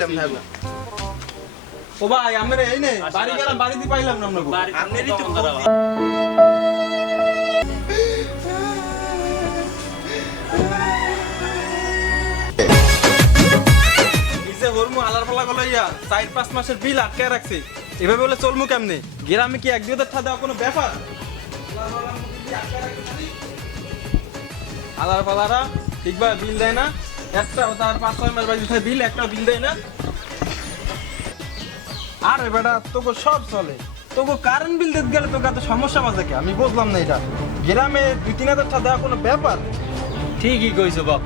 পাইলাম না ও ভাই আমরা এই নে বাড়ি গেলাম বাড়িতে পাইলাম না আমরা আপনারই তো আলার পালা গলো ইয়া 4-5 মাসের বিল আটকে রাখছি এভাবে বলে চলমু কেমনে গ্রামে কি 1-2 টাকা দেওয়া কোনো ব্যাপার আলার পালারা ঠিকভাবে বিল দেয় না একটা তার 5-6 মাস বাকি বিল একটা বিল দেয় না আরে বেটা তোকে সব চলে তোকে কারেন্ট বিল দিতে গেলে তোকে এত সমস্যা বাজে কি আমি বুঝলাম না এটা গ্রামে 2-3 হাজার টাকা দেওয়া কোনো ব্যাপার ঠিকই কইছো বাপ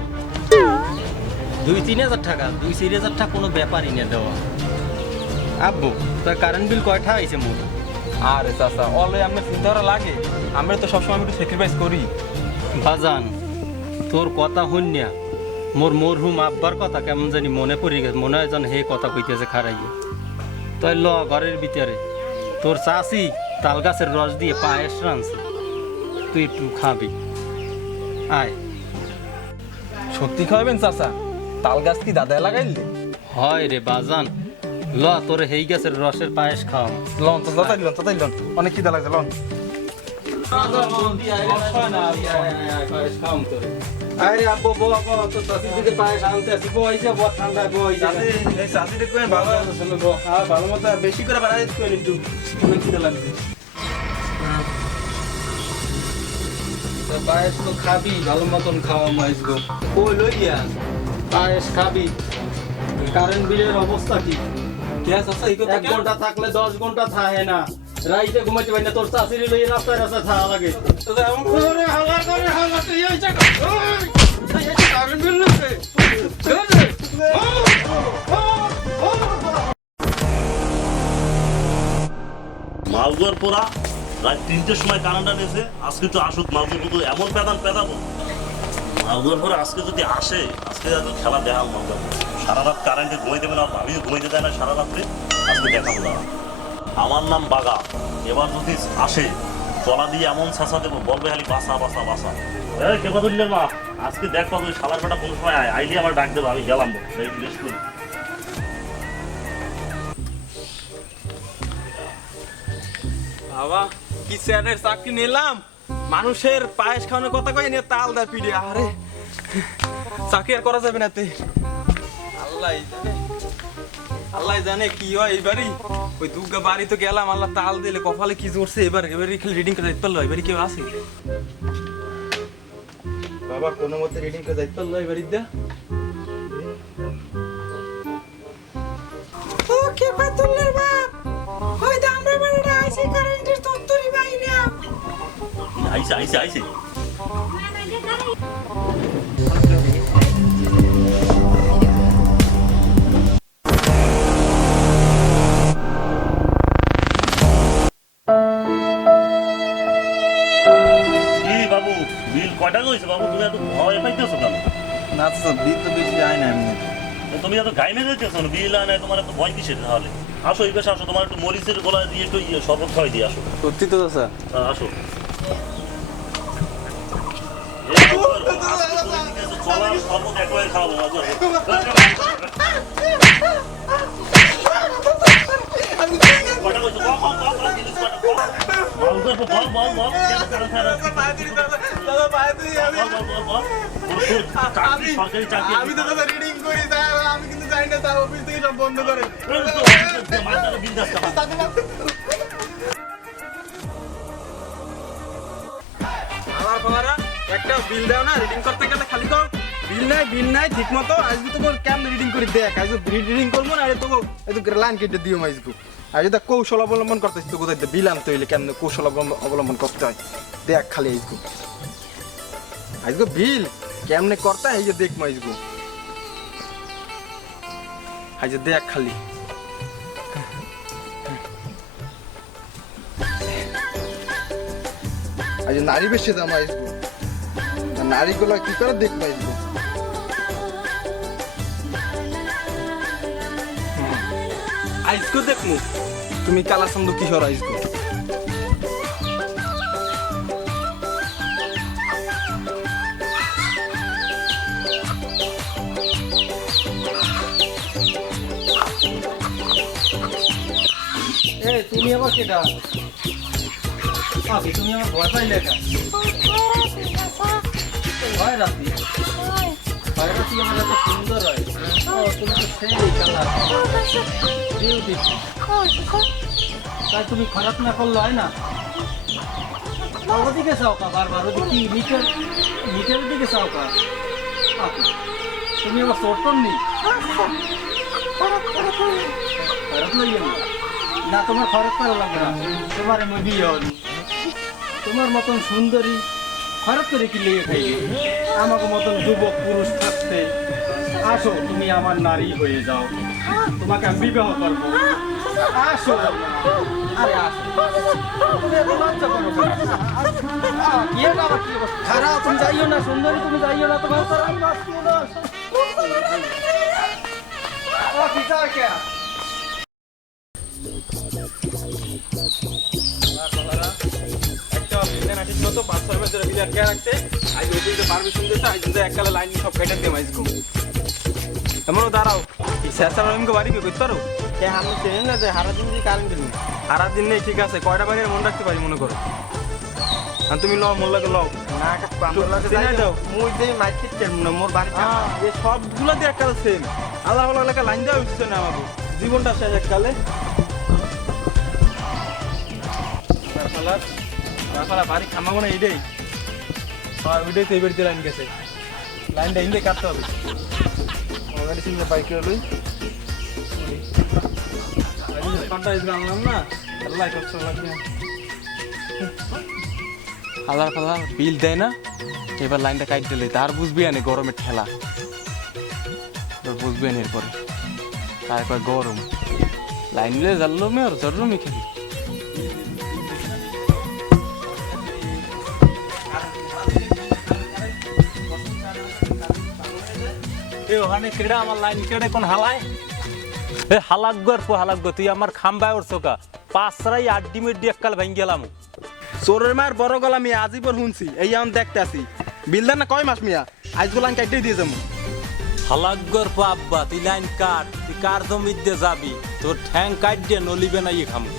2-3 হাজার টাকা 2-4 হাজার টাকা কোনো ব্যাপারই না দেওয়া আব্বু তোর কারেন্ট বিল কয়টা আইছে মোট আরে চাচা অলে আমরা চিন্তা করা লাগে আমরা তো সবসময় একটু স্যাক্রিফাইস করি বাজান তোর কথা শুনিয়া মোর মরহুম আব্বার কথা কেমন জানি মনে পড়ে গেছে মনে হয় যেন হে কথা কইতেছে খারাইয়ে তাই ল ঘরের ভিতরে তোর চাষি তাল গাছের রস দিয়ে পায়েস রাঁধছে তুই একটু খাবি আয় সত্যি খাওয়াবেন চাচা তাল গাছ কি দাদা লাগাইলে হয় রে বাজান ল তোর হেই গাছের রসের পায়েস খাওয়া লন তো তাই লন অনেক খিদা লাগছে লন আরে আব্বু বো তো চাষি দিকে পায়েস আনতে আসি বইছে বড় ঠান্ডা বইছে এই চাষিটা কোন ভালো চলো গো হ্যাঁ ভালো মতো বেশি করে বাড়াই দিতে একটু অনেক খিদা লাগছে পায়েস তো খাবি ভালো মতন খাওয়া মাইস গো কই লইয়া পায়েস খাবি কারেন্ট বিলের অবস্থা কি গ্যাস আছে এই কথা 1 ঘন্টা থাকলে 10 ঘন্টা থাকে না রাইতে ঘুমাইতে পারি না তোর চাষির লইয়া রাস্তায় রাস্তায় থাকা লাগে তো এমন করে হাওয়া তো এই জায়গা এই কারেন্ট বিল লইছে মালদুয়ার পোড়া রাত 3টের সময় কারেন্টটা নিয়েছে আজকে তো আসুক মালদুয়ার পুকুর এমন পেদাবো মালদুয়ার পরে আজকে যদি আসে আজকে খেলা দেখাল মালদুয়ার সারা রাত কারেন্টে ঘুমাই দেবে না ভাবিও ঘুমাইতে দেয় না সারা রাত্রে আজকে দেখাল না আমার নাম বাগা এবার যদি আসে তলা দিয়ে এমন ছাঁচা দেবো বলবে খালি বাসা কেবা ধরলেন মা আজকে দেখ পাবো সালার বেটা কোনো সময় আইলে আমার ডাক দেবো আমি গেলাম রেস্ট করি বাবা কি স্যারের চাকরি নিলাম মানুষের পায়েস খাওয়ানোর কথা কই নিয়ে তাল দা পিড়ে আরে চাকরি আর করা যাবে না তে আল্লাহ জানে কি হয় এবারই ওই দুর্গা বাড়ি তো গেলাম আল্লাহ তাল দিলে কপালে কি জোরছে এবারই খালি রিডিং করে যাইতে পারলো এবারই কেউ আছে বাবা কোনো মতে রিডিং করে যাইতে পারলো এবারই দা ও কে পাতুলের বাপ ওই দা আমরা বাড়িতে আইছি কারেন্টের তত্তরি বাইরে আইছে বাবু বিল কয়টা হয়েছে বাবু তুমি এত ভয় পাইতেছো কেন না তো বিল তো বেশি যায় না এমনি তুমি এত গাইমে যেতেছো না বিল আনে তোমার এত ভয় কিসের তাহলে আসো এই পাশে আসো তোমার একটু মরিচের গলায় দিয়ে একটু শরবত খাওয়াই দিয়ে আসো সত্যি তো স্যার আসো চলার শরবত একবারে খাওয়াবো আমি তো রিডিং করি আমি কিন্তু জানি না তার অফিস থেকে সব বন্ধ করে আমার বাবারা একটা বিল দাও না রিডিং করতে গেলে খালি কর বিল নাই ঠিক মতো আজকে তো কেমন রিডিং করে দেখ আজকে রিডিং করবো না আরে তোকে লাইন কেটে দিও আজকে আর যদি কৌশল অবলম্বন করতে তো কোথায় বিল আনতে হইলে কেমন কৌশল অবলম্বন করতে হয় দেখ খালি আজকে বিল কেমনে করতে হয় এই যে দেখ আজকে আজকে দেখ খালি আজ নারী বেশি দাম আজকে নারীগুলা কি করে দেখ আজকে আজকে দেখমু তুমি কালা সন্দ কিশোর আজকে তুমি আবার কেটা তুমি আমার ভয় পাইলে কেন ভয় রাতি ভয় রাতি আমার এত সুন্দর হয় ও তুমি তো সেই কালার বিউটিফুল তাই তুমি খারাপ না করলে হয় না ওদিকে চাও কা বারবার ওদিকে কি মিটের দিকে চাও কা তুমি আবার চোটন নি খরচ লইয়ে না তোমার খরচ করা লাগবে না তোমার আমি বিয়ে হনি তোমার মতন সুন্দরী খরচ করে কি লেগে খাইবে আমাকে মতন যুবক পুরুষ থাকতে আসো তুমি আমার নারী হয়ে যাও তোমাকে আমি বিবাহ করবো আসো আরে আসো তুমি এত লজ্জা করো খারাপ তুমি যাইও না সুন্দরী তুমি যাইও না তোমার তো আমি বাঁচিও না কি চাও কে একটা বিল্ডার আটিস মতো 500 রুপিয়া ধরে বিল্ডার খেয়ে রাখতে আজ ওই দিকে পারমিশন দিতে আজ দিকে এককালে লাইন সব কেটে দিয়ে মাইজকো এমনও দাঁড়াও স্যার আমি বাড়ি কি করতে পারো কে আমি চিনি না যে হারা দিন কারেন্ট দিন হারা দিন নেই ঠিক আছে কয়টা বাজে মনে রাখতে পারি মনে করো আর তুমি লও মোল্লাকে লও না পান্দলাকে যাই দাও মুই দেই মাইক কিতে না মোর বাড়ি এই সবগুলা দিয়ে এককালে সেম আল্লাহ আল্লাহ লেখা লাইন দেওয়া উচিত না আমাকে জীবনটা শেষ এককালে রাফালা বাড়ি খামাবো না এইটাই আর ওইটাই তো এই বাড়িতে লাইন গেছে লাইনটা ইন্দে কাটতে হবে গাড়ি সিঙ্গে বাইক লই ঘন্টা ইসে আনলাম না আল্লাহ কষ্ট লাগবে হালার ফালার বিল দেয় না এবার লাইনটা কাট দিলে তার বুঝবি আনে গরমের ঠেলা এবার বুঝবি আনে এরপরে তারপর গরম লাইন নিলে জ্বাললো মে আর জ্বরলো মে খেলি ওখানে কেডা আমার লাইন কেডে কোন হালায় এ হালাগ্য তুই আমার খাম্বায় ওর চোকা 5 8 ডিমের দিয়ে এককাল ভাঙ গেলাম চোরের মায়ের বড় গলা আমি আজীবন শুনছি এই আমি দেখতে আসি বিলদার না কয় মাস মিয়া আজকে লাইন কাটতেই দিয়ে যাবো হালাগ্যর আব্বা তুই লাইন কাট তুই কার জমির দিয়ে যাবি তোর ঠ্যাং কাট দিয়ে নলিবে না ইয়ে খামু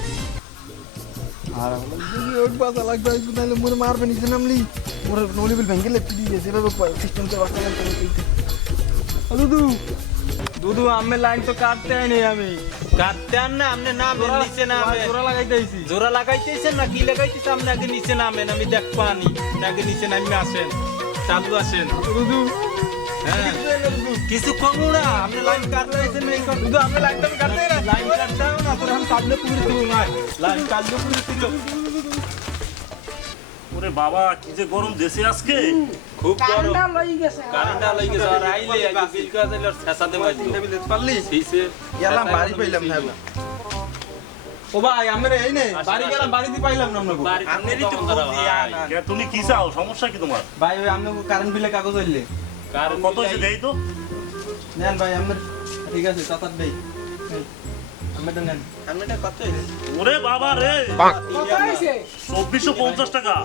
লাগবে তাহলে মোরে মারবে নিচে নামলি মোরে নলিবিল ভেঙে লেপটি দিয়ে যেভাবে সিস্টেম তো বাচ্চা দুদু দুদু আমি লাইন তো কাটতে আইনি আমি কাটতে আন না আমনে নামে নিচে নামে জোড়া লাগাইতে আইছি জোড়া লাগাইতেছেন না কি লাগাইতেছে আপনি আগে নিচে নামেন আমি দেখ পানি আগে নিচে নামে আসেন চালু আসেন দুদু হ্যাঁ কিছু কমু না আপনি লাইন কাটতে আইছেন মেইন কথা দুদু আমি লাইন তো কাটতে না লাইন কাটতে না তোর আমি কাটলে পুরো তুই মার লাইন কাটলে পুরো তুই ওরে বাবা কি যে গরম দেশে আজকে খুব গরম কারেন্টটা লই গেছে কারেন্টটা লাগি গেছে আর আইলে আজ বিল কাজ এলে ছেসাতে মাইতো তিনটা বিল দিতে পারলি সেইসে গেলাম বাড়ি পাইলাম না ও ভাই আমরা এই নে বাড়ি গেলাম বাড়ি দি পাইলাম না আমরা আমনেরই তো বুঝি কে তুমি কি চাও সমস্যা কি তোমার ভাই ওই আমনে কারেন্ট বিলে কাগজ হইলে কারণ কত হয়েছে দেই তো নেন ভাই আমরা ঠিক আছে 7-8 দেই আমরা তো নেন আমরা কত হইছে ওরে বাবা রে কত হইছে 2450 টাকা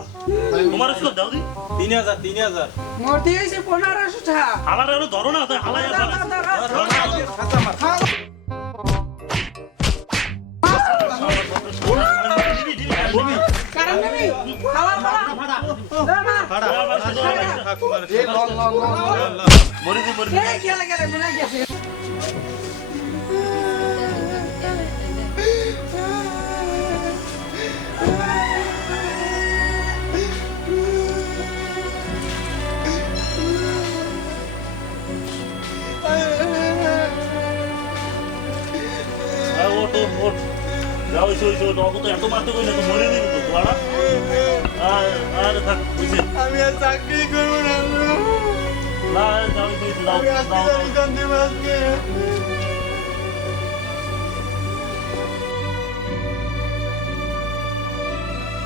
তোমার ছিল দাও দি 3000 মোটি হইছে 1500 টাকা হালার আরো ধরো না তাই হালাই কারেন্ট নেই খাওয়া মরে দি এই গেলে গেলে মনে গেছে যাও এসো এসো অত তো এত মারতে কই না তো মরে দিবি তো তোরা আর থাক বুঝে আমি আর চাকরি করব না না যাও এসো যাও যাও আমি আজকে